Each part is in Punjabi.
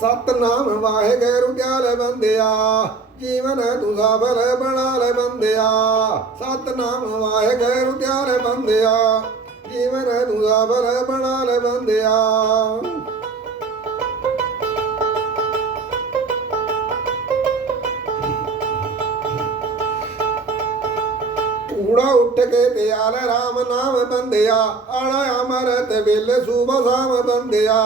ਸਤਨਾਮ ਵਾਹਿਗੁਰੂ ਧਿਆਨ ਬੰਦਿਆ, ਜੀਵਨ ਤੂੰ ਸਫਲ ਬਣਾ ਲੈ ਬੰਦਿਆ। ਸਤਨਾਮ ਵਾਹਿਗੁਰੂ ਧਿਆਨ ਬੰਦਿਆ, ਜੀਵਨ ਤੂੰ ਸਫਲ ਬਣਾ ਲੈ ਬੰਦਿਆ। ਊੜਾ ਉੱਠ ਕੇ ਤੇ ਆਲ ਰਾਮ ਨਾਮ ਬੰਦਿਆ ਆਣਾ ਅਮਰਤ ਵੇਲੇ ਸੂਬਾ ਸਾਮ ਬੰਦਿਆ।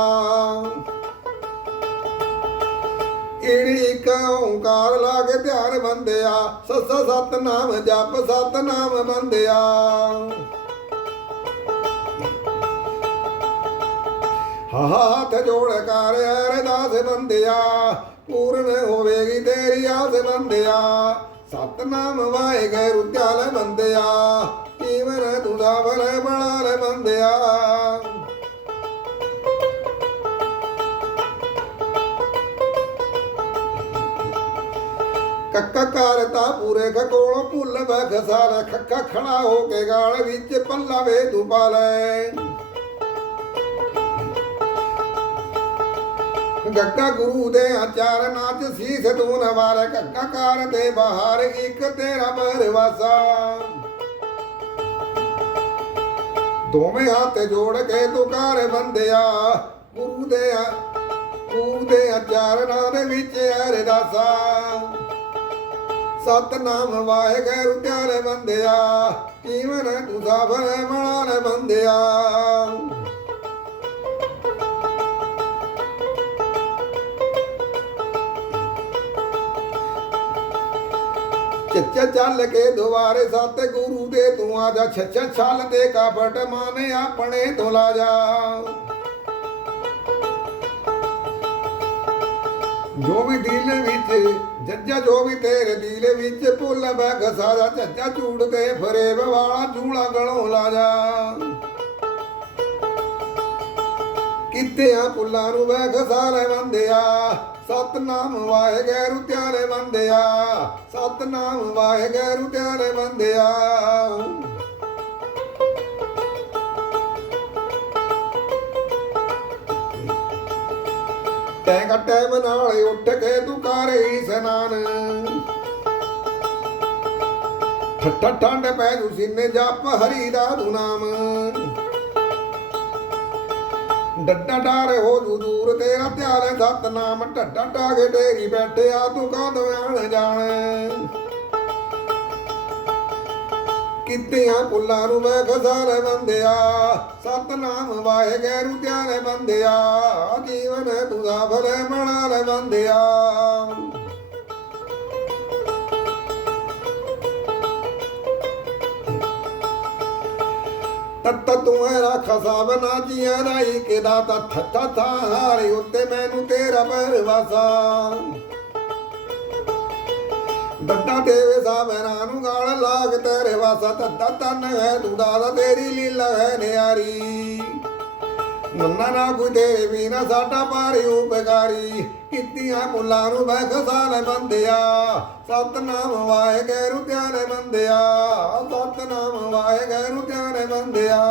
ਈੜੀ ਇੱਕ ਓੰਕਾਰ ਲਾ ਕੇ ਧਿਆਨ ਬੰਦਿਆ ਸੱਸ ਸਤ ਨਾਮ ਜਪ ਸਤ ਨਾਮ ਬੰਦਿਆ ਹੱਥ ਜੋੜ ਕਰ ਅਰਦਾਸ ਬੰਦਿਆ ਪੂਰਨ ਹੋਵੇਗੀ ਤੇਰੀ ਆਸ ਬੰਦਿਆ ਸਤਨਾਮ ਵਾਹਿਗੁਰੂ ਧਿਆਨ ਬੰਦਿਆ ਜੀਵਨ ਤੂੰ ਦਾ ਭਲੇ ਬਣਾ ਲੈ ਬੰਦਿਆ ਕੱਕਾ ਕਰਤਾ ਪੂਰੇ ਖਕੋਲ ਭੁੱਲ ਬਖਸਾਲ ਖੱਕਾ ਖੜਾ ਹੋ ਕੇ ਗਾਲ ਵਿੱਚ ਪੱਲਾ ਵੇ ਤੂੰ ਪਾ ਗੱਗਾ ਗੁਰੂ ਦੇ ਆਚਾਰ ਨਾਚ ਸੀਸ ਤੂੰ ਨਵਾਰ ਕੱਕਾ ਕਾਰ ਤੇ ਬਹਾਰ ਇੱਕ ਤੇਰਾ ਬਰਵਾਸਾ। ਦੋਵੇਂ ਹੱਥ ਜੋੜ ਕੇ ਤੂੰ ਕਰ ਬੰਦਿਆ ਗੁਰੂ ਦੇ ਗੁਰੂ ਦੇ ਆਚਾਰ ਦੇ ਵਿੱਚ ਅਰਦਾਸਾ। ਸਤਨਾਮ ਵਾਹਿਗੁਰੂ, ਧਿਆਨ ਬੰਦਿਆ, ਜੀਵਨ ਤੂੰ ਸਫਲ ਬਣਾ ਬੰਦਿਆ। ਚੱਚਾ ਚੱਲ ਕੇ ਦੁਆਰੇ ਸਤ ਗੁਰੂ ਦੇ ਤੂੰ ਆ ਜਾ ਛੱਛਾ ਛਲ ਦੇ ਕਾਪਟ ਮਾਨੇ ਆਪਣੇ ਤੋਂ ਲਾ ਜਾ ਜੋ ਵੀ ਦਿਲ ਵਿੱਚ, ਜੱਜਾ ਜੋ ਵੀ ਤੇਰੇ ਦਿਲ ਵਿੱਚ ਭੁੱਲ ਬੈਗ ਸਾਰਾ ਝੱਜਾ ਝੂੜ ਤੇ ਫਰੇਬ ਵਾਲਾ ਝੂਲਾ ਗਲੋਂ ਲਾ ਜਾ ਕਿਤੇ ਆ ਪੁੱਲਾਂ ਨੂੰ ਵੇਖ ਸਾਰੇ ਬੰਦਿਆ, ਸਤਨਾਮ ਵਾਹਿਗੁਰੂ ਧਿਆਨੇ ਬੰਦਿਆ, ਸਤਨਾਮ ਵਾਹਿਗੁਰੂ ਧਿਆਨੇ ਬੰਦਿਆ। ਟੈਂਗਾ ਟੈਮ ਨਾਲ ਉੱਠ ਕੇ ਤੂੰ ਕਰੇ ਇਸਨਾਨ ਠੱਠਾ ਠੰਡ ਪੈ ਜੂ ਸੀਨੇ ਜਪ ਹਰੀ ਦਾ ਤੂੰ ਨਾਮ ਡੱਡਾ ਡਾਰ ਹੋ ਜੂ ਦੂਰ ਤੇਰਾ ਧਿਆਨ ਸਤਨਾਮ। ਢੱਡਾ ਡਾਗੇ ਡੇਰੀ ਬੈਠਿਆ ਤੂੰ ਕਦ ਜਾਣ। ਕਿਤਿਆਂ ਪੁੱਲਾਂ ਨੂੰ ਮੈਂ ਖਸਾਰੇ ਬੰਦਿਆ। ਸਤਨਾਮ ਵਾਹਿਗੁਰੂ ਧਿਆਨ ਬੰਦਿਆ। ਜੀਵਨ ਤੂੰ ਸਫਲ ਬਣਾ ਲੈ ਬੰਦਿਆ। ਤਤ ਤੂੰ ਹੈ ਰੱਖਾ ਸਾਬਨਾ ਜੀਆਂ ਰਾਈ ਕੇ ਦਾਤਾ ਥੱਥਾ ਥਾ ਹਾਰੇ ਉੱਤੇ ਮੈਨੂੰ ਤੇਰਾ ਪਰਵਾਸਾ। ਦੱਦਾ ਦੇਵੇ ਸਾਬਨਾ ਨੂੰ ਗਾਲ ਲਾਗ ਤੇਰੇ ਵਾਸਾ ਤੱਦਾ ਤਨ ਹੈ, ਤੂੰ ਦਾਦਾ ਤੇਰੀ ਲੀਲਾ ਹੈ ਨਿਆਰੀ। ਨੰਨਾ ਨਾ ਕੋਈ ਤੇਰੇ ਨਾ ਸਾਡਾ ਪਾਰੀ ਉਪਕਾਰੀ। ਕੀਤੀਆਂ ਮੁੱਲਾਂ ਨੂੰ ਬਖਸਾਲੇ ਬੰਦਿਆ ਸਤਨਾਮ ਵਾਹਿਗੁਰੂ ਧਿਆਨੇ ਬੰਦਿਆ ਸਤਨਾਮ ਵਾਹਿਗੁਰੂ ਧਿਆਨੇ ਬੰਦਿਆ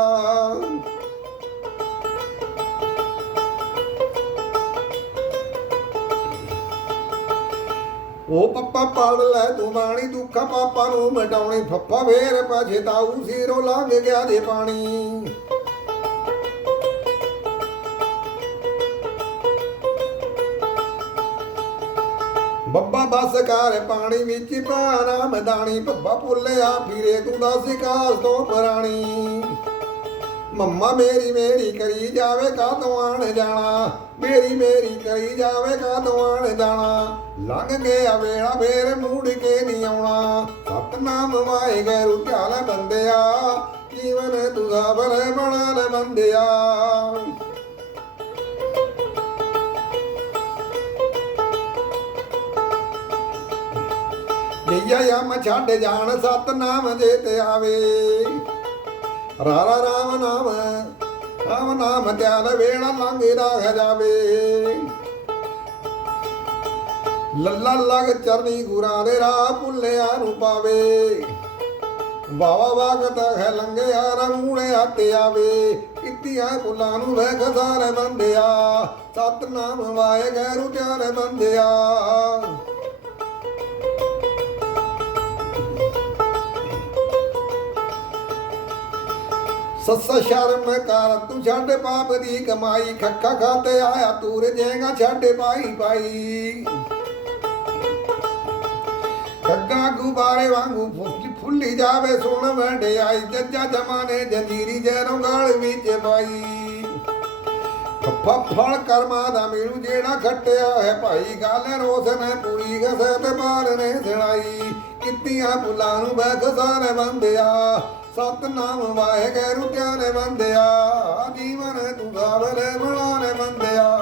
ਉਹ ਪੱਪਾ ਪੜ ਲੈ ਤੂੰ ਬਾਣੀ ਦੁੱਖਾ ਪਾਪਾ ਨੂੰ ਮਟਾਉਣੀ। ਫੱਫਾ ਫੇਰ ਪਛਤਾਉ ਸੀਰੋ ਲੰਘ ਗਿਆ ਦੇ ਪਾਣੀ। ਬੱਬਾ ਬਸ ਕਰ ਪਾਣੀ ਵਿੱਚ ਪਾਣਾ ਮਦਾਨੀ ਬੱਬਾ ਭੁੱਲਿਆ ਫਿਰੇ ਤੂੰ ਦੱਸ ਕਾਸ ਤੋਂ ਪੁਰਾਣੀ। ਮੰਮਾ ਮੇਰੀ ਮੇਰੀ ਕਰੀ ਜਾਵੇ ਕਾਦੋਂ ਆਣ ਜਾਣਾ? ਮੇਰੀ ਮੇਰੀ ਕਰੀ ਜਾਵੇ ਕਾਦੋਂ ਆਣ ਜਾਣਾ? ਲੰਘ ਗਿਆ ਵੇਲਾ ਫੇਰ ਮੂੜ ਕੇ ਨਹੀਂ ਆਉਣਾ। ਸਤਨਾਮ ਵਾਹਿਗੁਰੂ, ਧਿਆਨ ਬੰਦਿਆ। ਜੀਵਨ ਤੂੰ ਸਫਲ ਬਣਾ ਲੈ ਬੰਦਿਆ। ਜਈਆ ਯਮ ਛੱਡ ਜਾਣ, ਸਤਨਾਮ ਜੇ ਤੇ ਆਵੇ। ਰਾਰਾ ਰਾਮ ਨਾਮ ਰਾਮ ਨਾਮ ਧਿਆਨ ਵੇਣਾ ਲੰਘਦਾ ਹੈ ਜਾਵੇ। ਲੱਲਾ ਲਗ ਚਰਨੀ ਗੁਰਾਂ ਦੇ ਰਾਹ ਭੁੱਲਿਆ ਨੂੰ ਪਾਵੇ। ਵਾਵਾ ਵਾਗਤ ਹੈ ਲੰਘਿਆ ਰੰਗੂੜੇ ਹੱਤੇ ਆਵੇ। ਕਿਤੀਆਂ ਪੁੱਲਾਂ ਨੂੰ ਵੇਖ ਸਾਰੇ ਬੰਦਿਆ, ਸਤਨਾਮ ਵਾਏ ਗੈਰੂ ਪਿਆਰੇ ਬੰਦਿਆ। ਸੱਸ ਸ਼ਰਮ ਕਰ, ਤੂੰ ਛੱਡ ਪਾਪ ਦੀ ਕਮਾਈ, ਖੱਖਾ ਖਾਤੇ ਆਇਆ ਤੂਰ ਜੇਗਾ ਛੱਡ ਪਾਈ ਪਾਈ। ਗੱਗਾ ਗੁਬਾਰੇ ਵਾਂਗੂ ਫੁੱਲੀ ਜਾਵੇ, ਸੁਣ ਵੰਡਿਆਈ ਜੱਜਾ ਜਮਾਨੇ ਜੰਜੀਰੀ ਜੈਰੋਂ ਗਾਲ ਵਿੱਚ ਪਾਈ। ਫਲ ਕਰਮਾ ਦਾ ਮਿਲੂ ਜਿਹੜਾ ਖੱਟਿਆ ਹੈ, ਭਾਈ ਗੱਲ ਰੋਸ ਨੇ, ਪੂਰੀ ਗਸੇ ਤੇ ਬਾਲ ਨੇ ਸੁਣਾਈ ਕੀਤੀਆਂ ਬੁਲਾਂ ਨੂੰ ਬੈਠ ਸਾਰੇ ਬੰਦਿਆ। ਸਤਨਾਮ ਵਾਹਿਗੁਰੂ ਪਿਆਰੇ ਬੰਦਿਆ। ਜੀਵਨ ਤੂੰ ਗਾਵਲੇ ਬਣਾਲੇ ਬੰਦਿਆ।